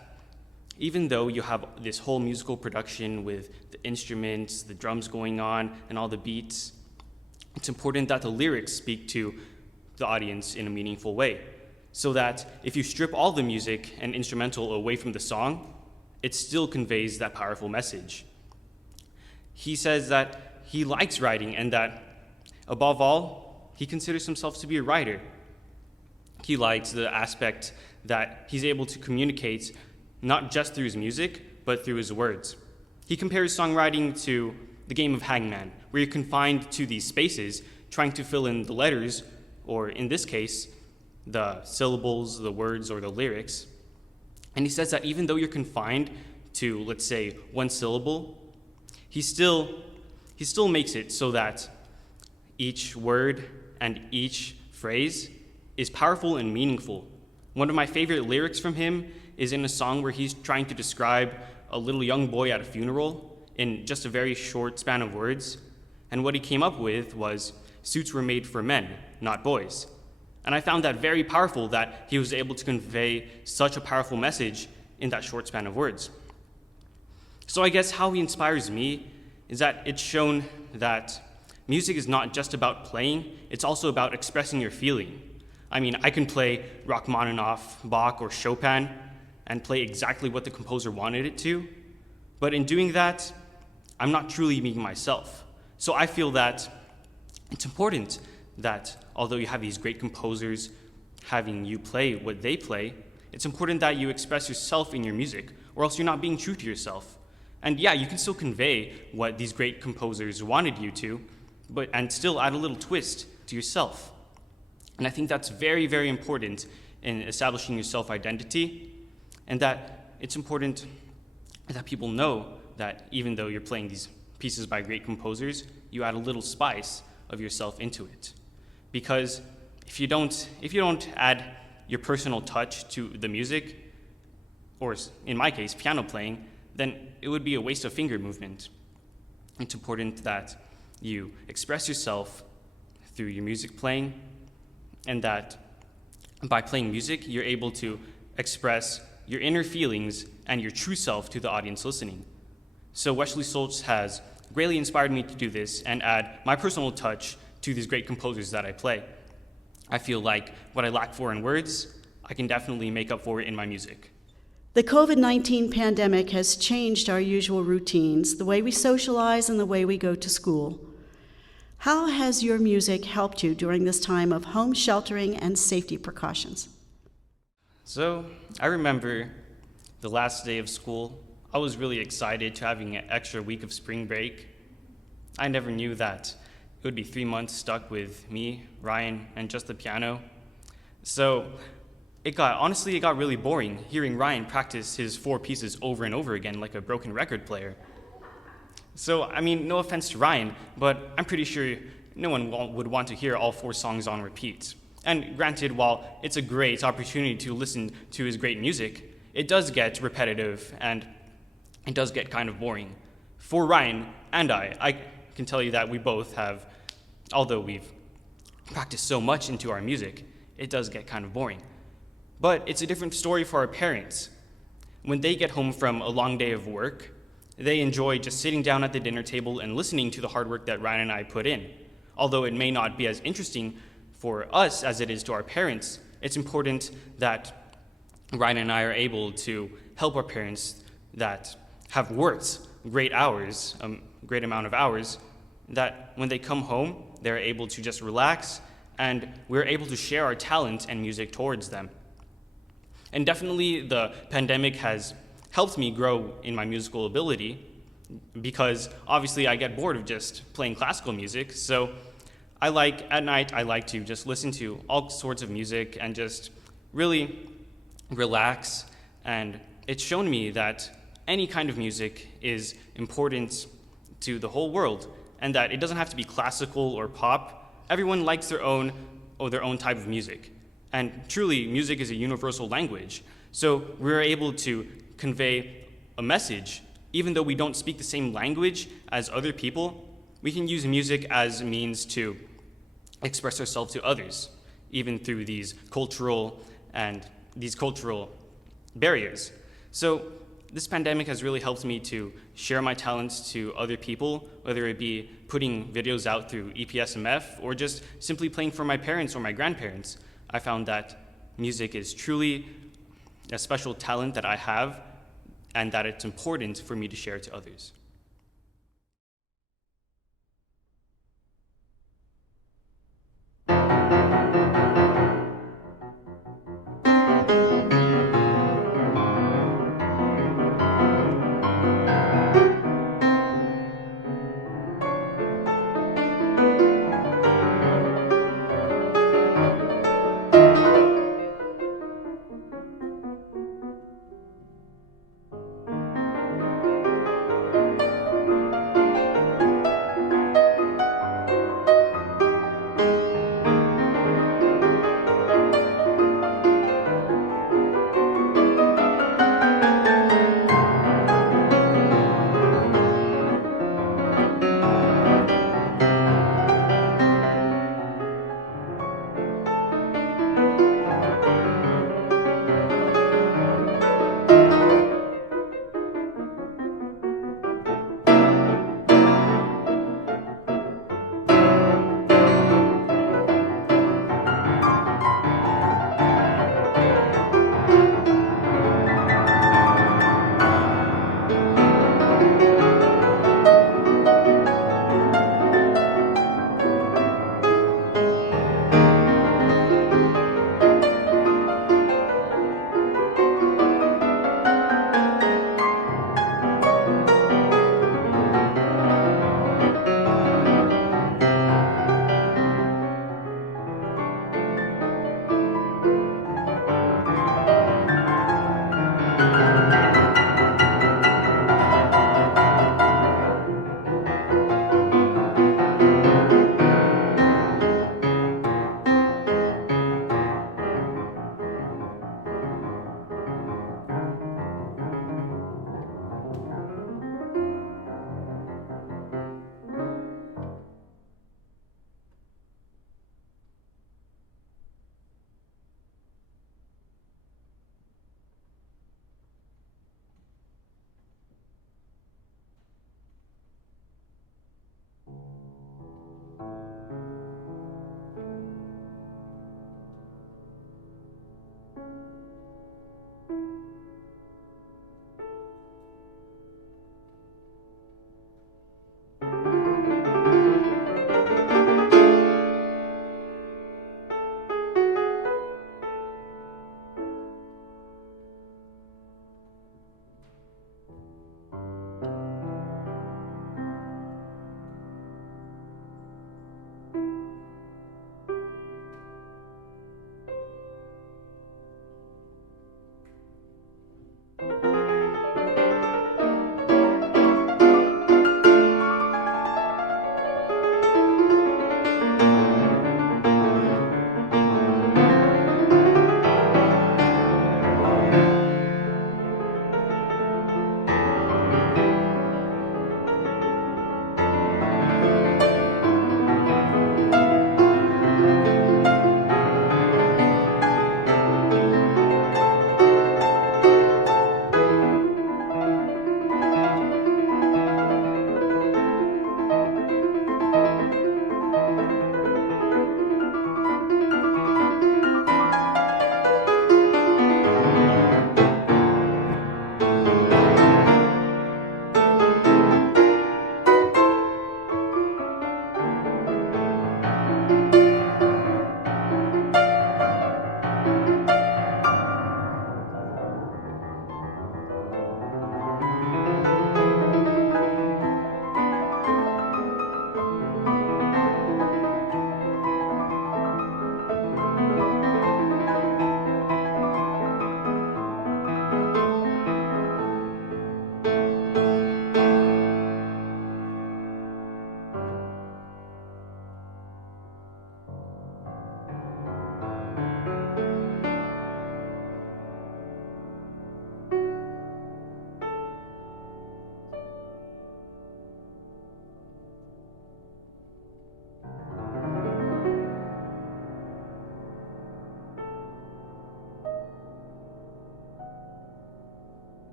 even though you have this whole musical production with the instruments, the drums going on, and all the beats, it's important that the lyrics speak to the audience in a meaningful way. So that if you strip all the music and instrumental away from the song, it still conveys that powerful message. He says that he likes writing and that, above all, he considers himself to be a writer. He likes the aspect that he's able to communicate not just through his music, but through his words. He compares songwriting to the game of hangman, where you're confined to these spaces, trying to fill in the letters, or in this case, the syllables, the words, or the lyrics. And he says that even though you're confined to, let's say, one syllable, he still makes it so that each word and each phrase is powerful and meaningful. One of my favorite lyrics from him is in a song where he's trying to describe a little young boy at a funeral in just a very short span of words. And what he came up with was, "Suits were made for men, not boys." And I found that very powerful, that he was able to convey such a powerful message in that short span of words. So I guess how he inspires me is that it's shown that music is not just about playing, it's also about expressing your feeling. I mean, I can play Rachmaninoff, Bach, or Chopin and play exactly what the composer wanted it to, but in doing that, I'm not truly being myself. So I feel that it's important that although you have these great composers having you play what they play, it's important that you express yourself in your music, or else you're not being true to yourself. And yeah, you can still convey what these great composers wanted you to, and still add a little twist to yourself. And I think that's very, very important in establishing your self-identity, and that it's important that people know that even though you're playing these pieces by great composers, you add a little spice of yourself into it. Because if you don't add your personal touch to the music, or in my case, piano playing, then it would be a waste of finger movement. It's important that you express yourself through your music playing, and that by playing music, you're able to express your inner feelings and your true self to the audience listening. So Wesley Schultz has greatly inspired me to do this and add my personal touch to these great composers that I play. I feel like what I lack for in words, I can definitely make up for it in my music. The COVID-19 pandemic has changed our usual routines, the way we socialize and the way we go to school. How has your music helped you during this time of home sheltering and safety precautions? So I remember the last day of school, I was really excited to having an extra week of spring break. I never knew that it would be 3 months stuck with me, Ryan, and just the piano. So it got really boring hearing Ryan practice his 4 pieces over and over again like a broken record player. So, I mean, no offense to Ryan, but I'm pretty sure no one would want to hear all 4 songs on repeat. And granted, while it's a great opportunity to listen to his great music, it does get repetitive and it does get kind of boring. For Ryan and I can tell you that we both have, although we've practiced so much into our music, it does get kind of boring. But it's a different story for our parents. When they get home from a long day of work, they enjoy just sitting down at the dinner table and listening to the hard work that Ryan and I put in. Although it may not be as interesting for us as it is to our parents, it's important that Ryan and I are able to help our parents that have worked great hours, great amount of hours, that when they come home, they're able to just relax, and we're able to share our talent and music towards them. And definitely the pandemic has helped me grow in my musical ability, because obviously I get bored of just playing classical music. So at night I like to just listen to all sorts of music and just really relax. And it's shown me that any kind of music is important to the whole world, and that it doesn't have to be classical or pop. Everyone likes their own type of music. And truly, music is a universal language. So we're able to convey a message. Even though we don't speak the same language as other people, we can use music as a means to express ourselves to others, even through these cultural barriers. So This pandemic has really helped me to share my talents to other people, whether it be putting videos out through EPSMF or just simply playing for my parents or my grandparents. I found that music is truly a special talent that I have and that it's important for me to share to others.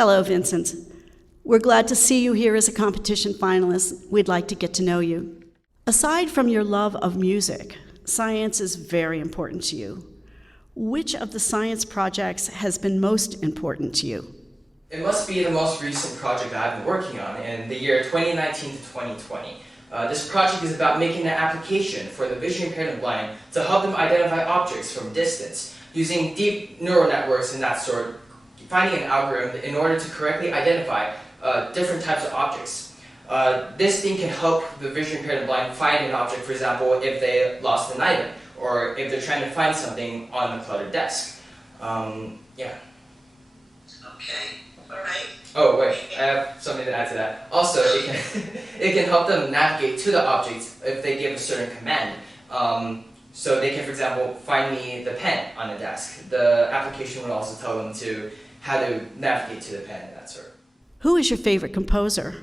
Hello, Vincent. We're glad to see you here as a competition finalist. We'd like to get to know you. Aside from your love of music, science is very important to you. Which of the science projects has been most important to you? It must be the most recent project that I've been working on in the year 2019 to 2020. This project is about making an application for the visually impaired and blind to help them identify objects from a distance, using deep neural networks and that sort, finding an algorithm in order to correctly identify different types of objects. This thing can help the visually impaired and blind find an object, for example, if they lost an item, or if they're trying to find something on a cluttered desk. Yeah. Okay, all right. Oh wait, I have something to add to that. Also, it can help them navigate to the object if they give a certain command. So they can, for example, find me the pen on the desk. The application would also tell them how to navigate to the pen and that sort. Who is your favorite composer?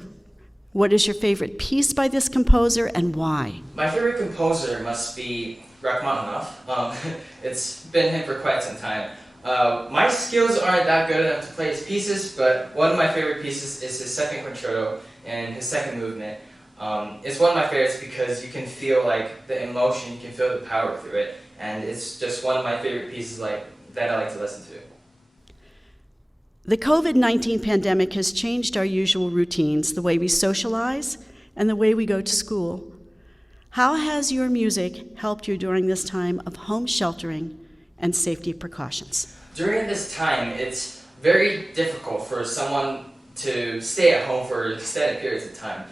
What is your favorite piece by this composer and why? My favorite composer must be Rachmaninoff. It's been him for quite some time. My skills aren't that good enough to play his pieces, but one of my favorite pieces is his second concerto and his second movement. It's one of my favorites because you can feel like the emotion, you can feel the power through it, and it's just one of my favorite pieces that I like to listen to. The COVID-19 pandemic has changed our usual routines, the way we socialize and the way we go to school. How has your music helped you during this time of home sheltering and safety precautions? During this time, it's very difficult for someone to stay at home for extended periods of time.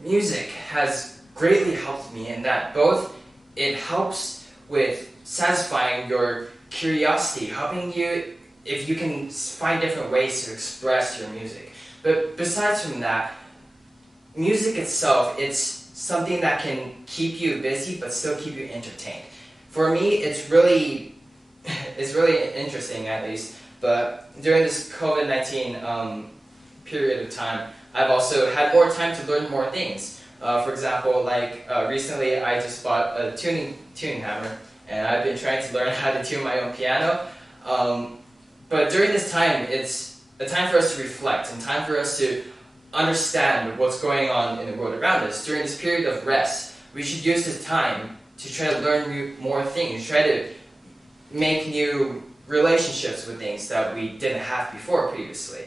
Music has greatly helped me in that both it helps with satisfying your curiosity, helping you if you can find different ways to express your music. But besides from that, music itself, it's something that can keep you busy but still keep you entertained. For me, it's really interesting at least, but during this COVID-19 period of time, I've also had more time to learn more things. For example, recently I just bought a tuning hammer, and I've been trying to learn how to tune my own piano. But during this time, it's a time for us to reflect and time for us to understand what's going on in the world around us. During this period of rest, we should use this time to try to learn more things, try to make new relationships with things that we didn't have before previously.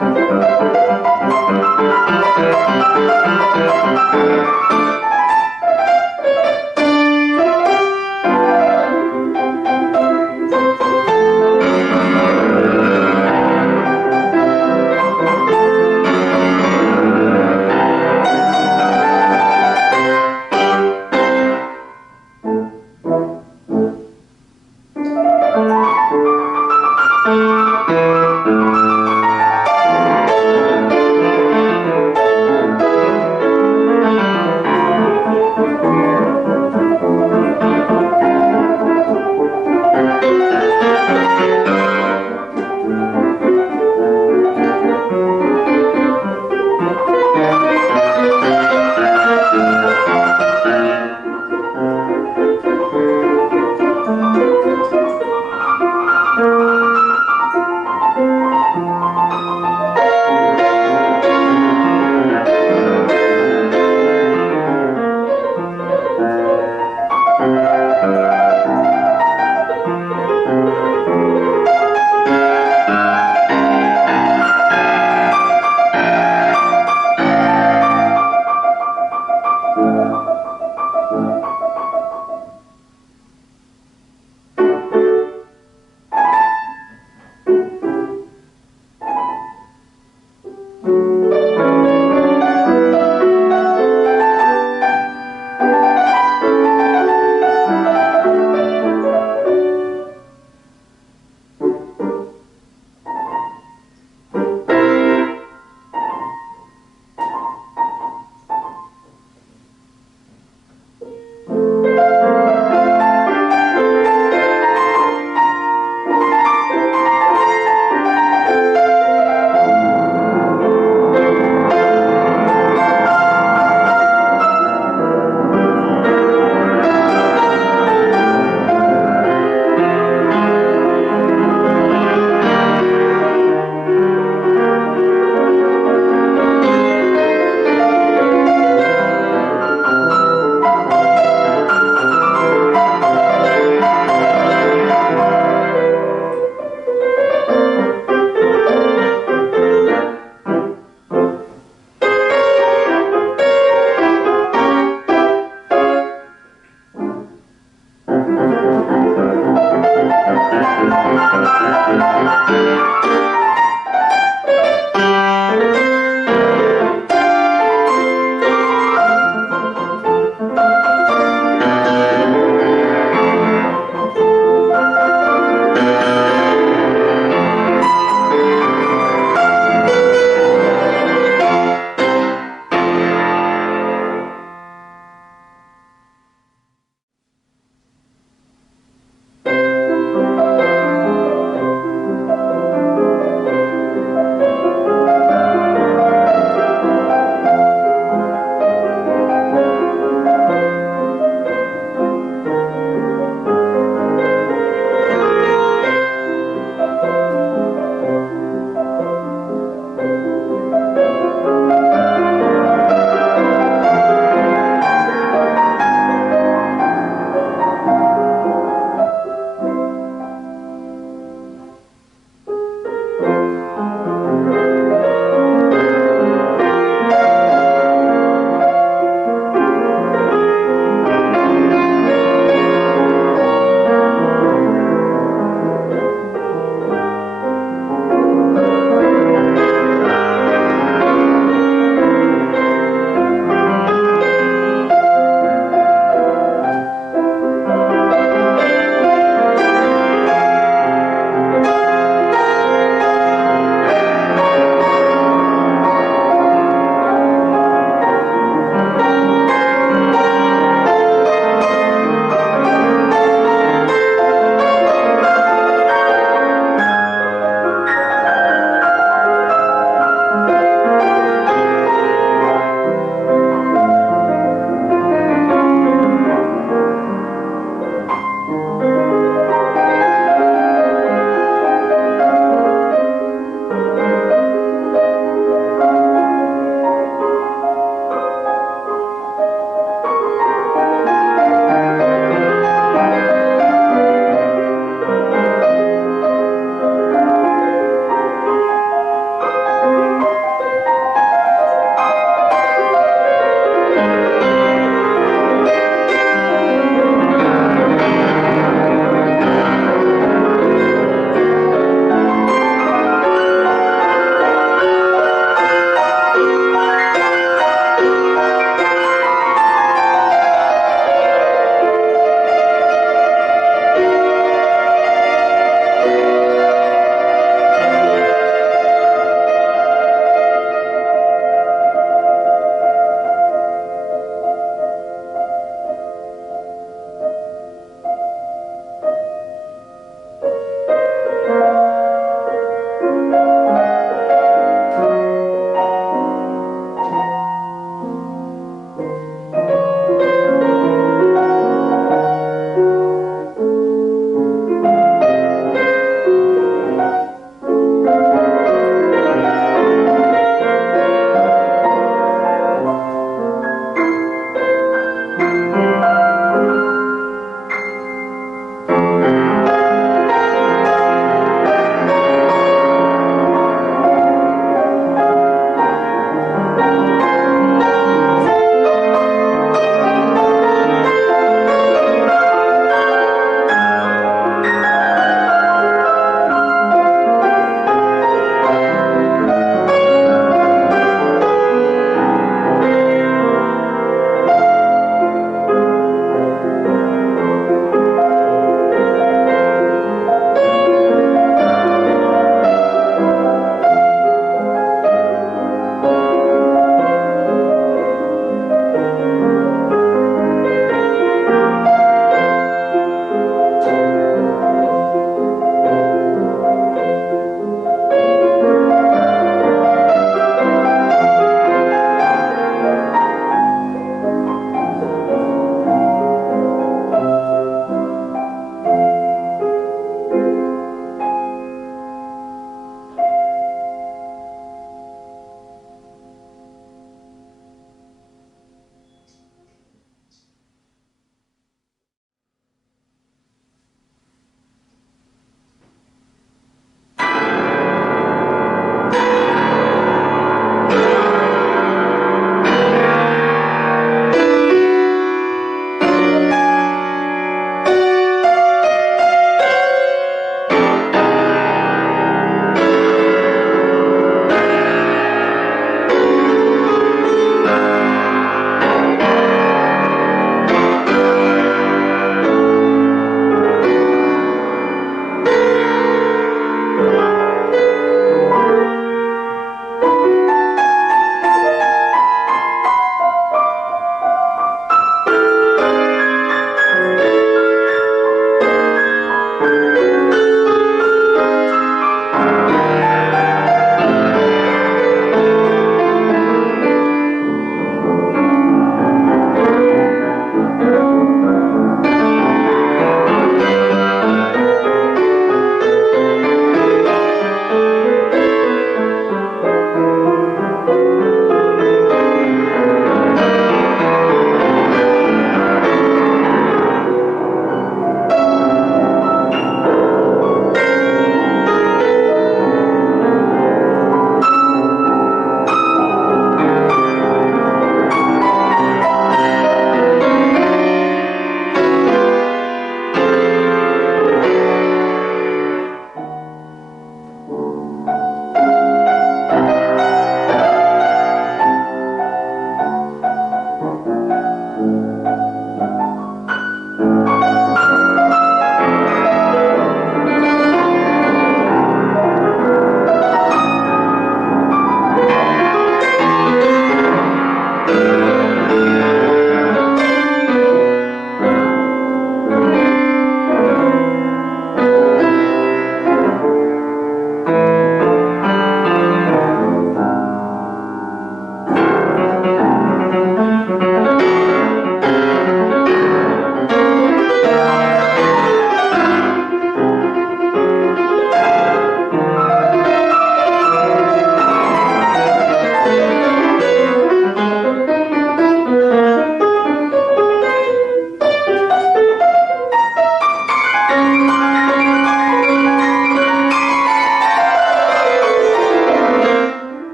Thank you.